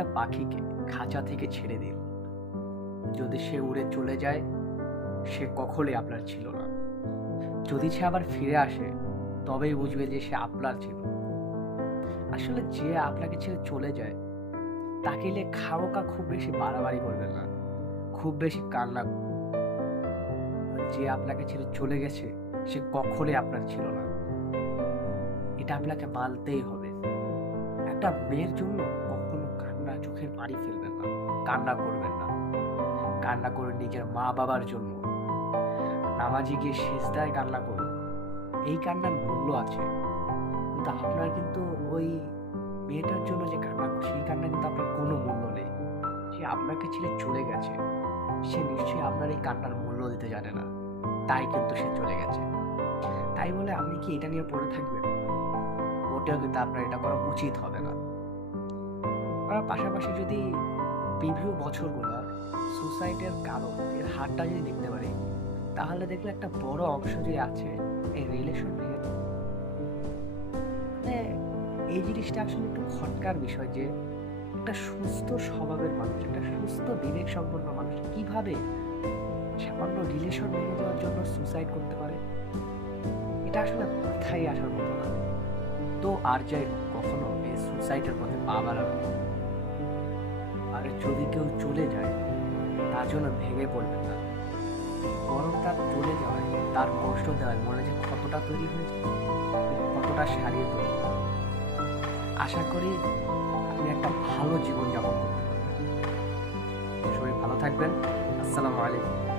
একটা পাখিকে খাঁচা থেকে ছেড়ে দিন, যদি সে উড়ে চলে যায় সে কখনোই আপনার ছিল না। যদি সে আবার ফিরে আসে তবেই বুঝবে যে সে আপনার ছিল। আসলে যে আপনাকে ছেড়ে চলে যায় তাকে নিয়ে খামোকা খুব বেশি বাড়াবাড়ি করবেন না, খুব বেশি কান্না। যে আপনাকে ছেড়ে চলে গেছে সে কখনোই আপনার ছিল না, এটা আপনাকে মানতেই হবে। একটা মেয়ের জন্য কখনো কান্না, চোখের পানি ফেলবেন না, কান্না করবেন না। কান্না করে নিজের মা বাবার জন্য নামাজে গিয়ে সিজদায় কান্না করুন, এই কান্নার মূল্য আছে। কিন্তু আপনার কিন্তু ওই মেয়েটার জন্য যে কান্না, সেই কান্না কিন্তু আপনার কোনো মূল্য নেই। সে আপনাকে ছেড়ে চলে গেছে, সে নিশ্চয়ই আপনার এই কান্নার মূল্য দিতে জানে না, তাই কিন্তু সে চলে গেছে। তাই বলে আপনি কি এটা নিয়ে পড়ে থাকবেন? মোটেও কিন্তু আপনার এটা করা উচিত হবে না। আর পাশাপাশি যদি প্রিভিউ বছরগুলো সুসাইডের কারণ, এর হারটা যদি দেখতে পারি, তাহলে দেখলে একটা বড় অংশ যে আছে এই রিলেশন ভেঙে। মানে এই জিনিসটা আসলে একটু খটকার বিষয় যে একটা সুস্থ স্বভাবের মানুষ, একটা সুস্থ বিবেক সম্পন্ন মানুষ কিভাবে সামান্য রিলেশন ভেঙে দেওয়ার জন্য সুসাইড করতে পারে, এটা আসলে মাথায় আসার মতো না। তো আর যাই হোক, কখনো এই সুসাইডের পথে পা বাড়াবে না। আর যদি কেউ চলে যায় তার জন্য ভেঙে পড়বেন না, বরং তার চলে যাওয়ায়, তার কষ্ট দেওয়ায় মনে যে ক্ষতটা তৈরি হয়েছে, কতটা সারিয়ে তুলবে। আশা করি আপনি একটা ভালো জীবন যাপন করতে পারবেন। সবাই ভালো থাকবেন। আসসালামু আলাইকুম।